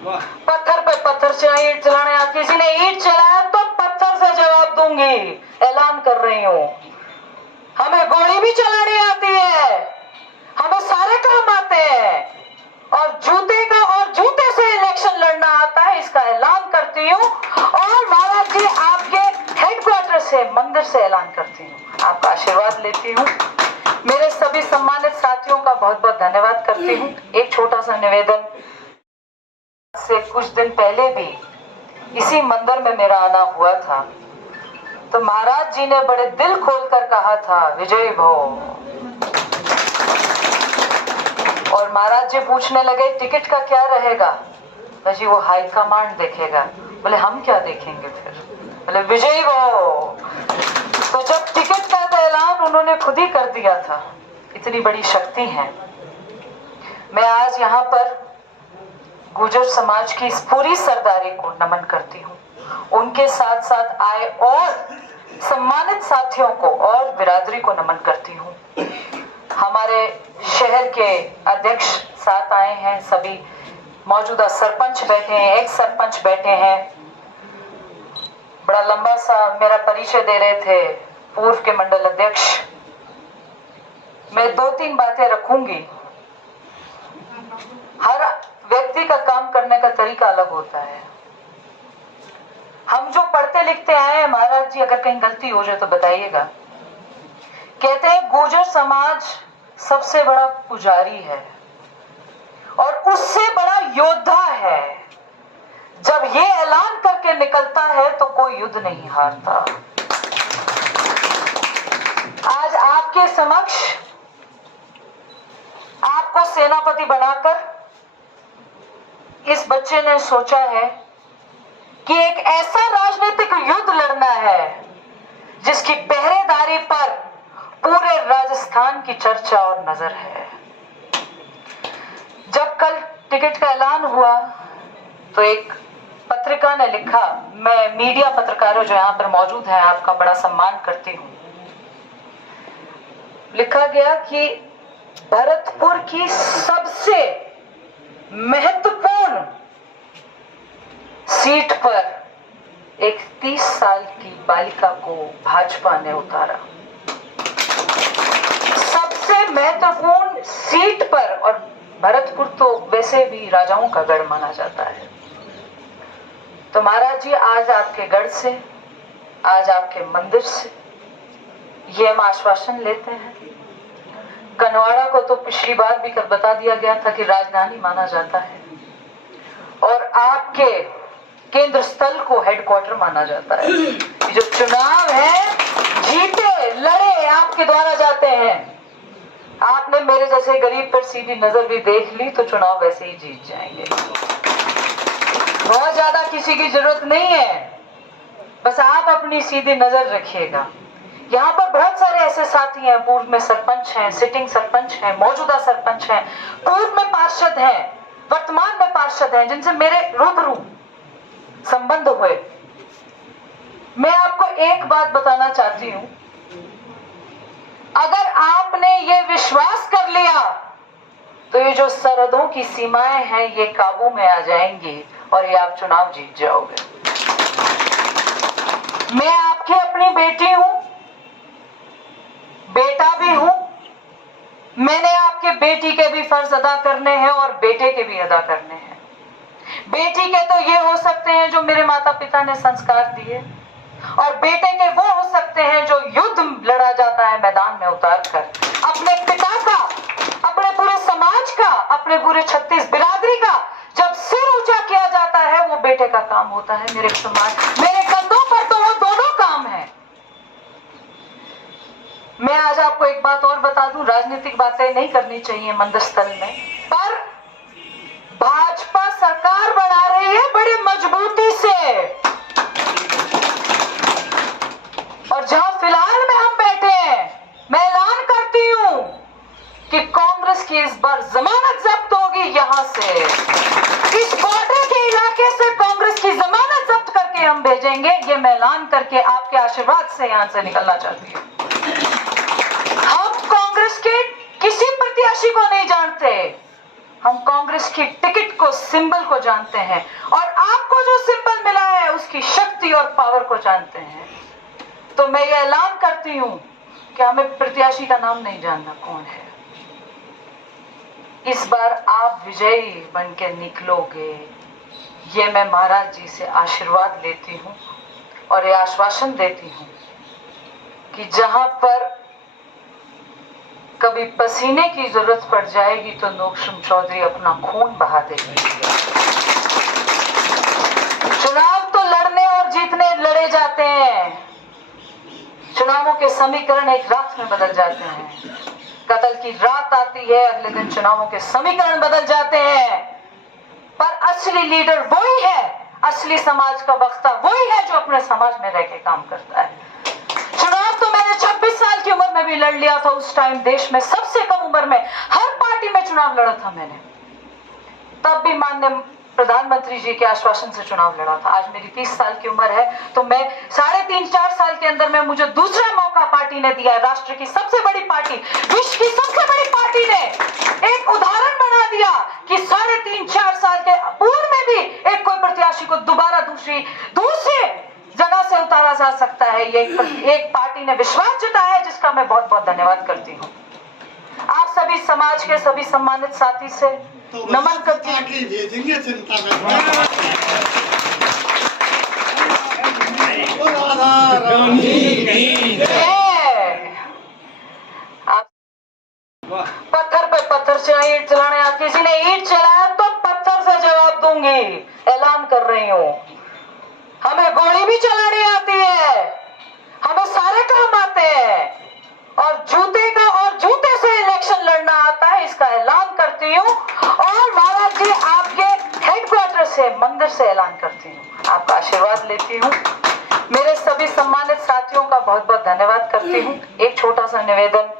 पत्थर पे पत्थर से ईंट चलाने, आज किसी ने ईंट चलाया तो पत्थर से जवाब दूंगी, ऐलान कर रही हूं। हमें गोली भी चलानी आती है, हमें सारे काम आते हैं, और जूते से इलेक्शन लड़ना आता है, इसका ऐलान करती हूँ। और महाराज जी आपके हेडक्वार्टर से, मंदिर से ऐलान करती हूँ, आपका आशीर्वाद लेती हूँ। मेरे सभी सम्मानित साथियों का बहुत बहुत धन्यवाद करती हूँ। एक छोटा सा निवेदन, से कुछ दिन पहले भी इसी मंदिर में मेरा आना हुआ था, तो महाराज जी ने बड़े दिल खोलकर कहा था विजय भव, और महाराज जी पूछने लगे टिकट का क्या रहेगा? जी वो हाई कमांड देखेगा। बोले हम क्या देखेंगे फिर? बोले विजय भव। तो जब टिकट का ऐलान उन्होंने खुद ही कर दिया था, इतनी बड़ी शक्ति है। मैं आज यहाँ पर गुर्जर समाज की इस पूरी सरदारी को नमन करती हूँ। उनके साथ साथ आए और सम्मानित साथियों को और बिरादरी को नमन करती हूँ। हमारे शहर के अध्यक्ष साथ आए हैं, सभी मौजूदा सरपंच बैठे हैं, एक सरपंच बैठे हैं। बड़ा लंबा सा मेरा परिचय दे रहे थे पूर्व के मंडल अध्यक्ष। मैं 2-3 बातें रखूंगी। हर व्यक्ति का काम करने का तरीका अलग होता है। हम जो पढ़ते लिखते आए हैं, महाराज जी अगर कहीं गलती हो जाए तो बताइएगा। कहते हैं गुर्जर समाज सबसे बड़ा पुजारी है और उससे बड़ा योद्धा है। जब ये ऐलान करके निकलता है तो कोई युद्ध नहीं हारता। आज आपके समक्ष आपको सेनापति बनाकर इस बच्चे ने सोचा है कि एक ऐसा राजनीतिक युद्ध लड़ना है जिसकी पहरेदारी पर पूरे राजस्थान की चर्चा और नजर है। जब कल टिकट का ऐलान हुआ तो एक पत्रिका ने लिखा, मैं मीडिया पत्रकारों जो यहाँ पर मौजूद हैं आपका बड़ा सम्मान करती हूँ, लिखा गया कि भरतपुर की सबसे महत्वपूर्ण सीट पर एक 30 साल की बालिका को भाजपा ने उतारा। सबसे महत्वपूर्ण सीट पर, और भरतपुर तो वैसे भी राजाओं का गढ़ माना जाता है। तो महाराज जी आज आपके गढ़ से, आज आपके मंदिर से ये हम आश्वासन लेते हैं। कनवाड़ा को तो पिछली बार भी कर बता दिया गया था कि राजधानी माना जाता है, और आपके केंद्र स्थल को हेडक्वार्टर माना जाता है। जो चुनाव है जीते लड़े आपके द्वारा जाते हैं। आपने मेरे जैसे गरीब पर सीधी नजर भी देख ली तो चुनाव वैसे ही जीत जाएंगे। बहुत ज्यादा किसी की जरूरत नहीं है, बस आप अपनी सीधी नजर रखिएगा। यहाँ पर बहुत सारे ऐसे साथी हैं, पूर्व में सरपंच हैं, सिटिंग सरपंच हैं, मौजूदा सरपंच हैं, पूर्व में पार्षद हैं, वर्तमान में पार्षद हैं, जिनसे मेरे रूबरू संबंध हुए। मैं आपको एक बात बताना चाहती हूं, अगर आपने ये विश्वास कर लिया तो ये जो सरहदों की सीमाएं हैं ये काबू में आ जाएंगी और ये आप चुनाव जीत जाओगे। मैं आपकी अपनी बेटी हूं, बेटा भी हूं। मैंने आपके बेटी के भी फर्ज अदा करने हैं और बेटे के भी अदा करने हैं। बेटी के तो ये हो सकते हैं जो मेरे माता पिता ने संस्कार दिए, और बेटे के वो हो सकते हैं जो युद्ध लड़ा जाता है मैदान में उतार कर। अपने पिता का, अपने पूरे समाज का, अपने पूरे 36 बिरादरी का जब सिर ऊंचा किया जाता है वो बेटे का काम होता है। मेरे समाज, मेरे कंधों पर तो वो दोनों काम है। मैं आज आपको एक बात और बता दूं, राजनीतिक बातें नहीं करनी चाहिए मंदिर स्थल में, पर भाजपा सरकार बना रही है बड़ी मजबूती से, और जहां फिलहाल में हम बैठे हैं, मैं ऐलान करती हूं कि कांग्रेस की इस बार जमानत जब्त होगी। यहां से इस बॉर्डर के इलाके से कांग्रेस की जमानत जब्त करके हम भेजेंगे। ये मैं ऐलान करके आपके आशीर्वाद से यहां से निकलना चाहती हूं। हम कांग्रेस के किसी प्रत्याशी को नहीं जानते, हम कांग्रेस की टिकट को, सिंबल को जानते हैं और आपको जो सिंबल मिला है उसकी शक्ति और पावर को जानते हैं। तो मैं ये ऐलान करती हूं कि हमें प्रत्याशी का नाम नहीं जानना कौन है। इस बार आप विजयी बन के निकलोगे, ये मैं महाराज जी से आशीर्वाद लेती हूं और ये आश्वासन देती हूं कि जहां पर कभी पसीने की जरूरत पड़ जाएगी तो नोकशम चौधरी अपना खून बहा देगी। चुनाव तो लड़ने और जीतने लड़े जाते हैं, चुनावों के समीकरण एक रात में बदल जाते हैं। कत्ल की रात आती है, अगले दिन चुनावों के समीकरण बदल जाते हैं, पर असली लीडर वही है, असली समाज का वक्ता वही है जो अपने समाज में रह के काम करता है। चुनाव तो मैंने 26 साल की उम्र में भी लड़ लिया था। उस टाइम देश में सबसे कम उम्र में हर पार्टी में चुनाव लड़ा था मैंने, तब भी माननीय प्रधानमंत्री जी के आश्वासन से चुनाव लड़ा था। आज मेरी 30 साल की उम्र है तो मैं 3.5-4 साल के अंदर में मुझे दूसरा मौका पार्टी ने दिया है। राष्ट्र की सबसे बड़ी पार्टी, विश्व की सबसे बड़ी पार्टी ने एक उदाहरण बना दिया कि 3.5-4 साल के पूर्व में भी एक कोई प्रत्याशी को दोबारा दूसरी जगह से उतारा जा सकता है। ये एक पार्टी ने विश्वास जताया है, जिसका मैं बहुत बहुत धन्यवाद करती हूँ। आप सभी समाज के सभी सम्मानित साथी से नमन करती हूँ। पत्थर पे पत्थर से ईंट चलाने, किसी ने ईंट चलाया तो पत्थर से जवाब दूंगी, ऐलान कर रही हूँ। हमें गोली भी चलानी आती है, हमें सारे काम आते हैं और जूते से इलेक्शन लड़ना आता है, इसका ऐलान करती हूँ। और महाराज जी आपके हेडक्वार्टर से, मंदिर से ऐलान करती हूँ, आपका आशीर्वाद लेती हूँ। मेरे सभी सम्मानित साथियों का बहुत बहुत धन्यवाद करती हूँ। एक छोटा सा निवेदन,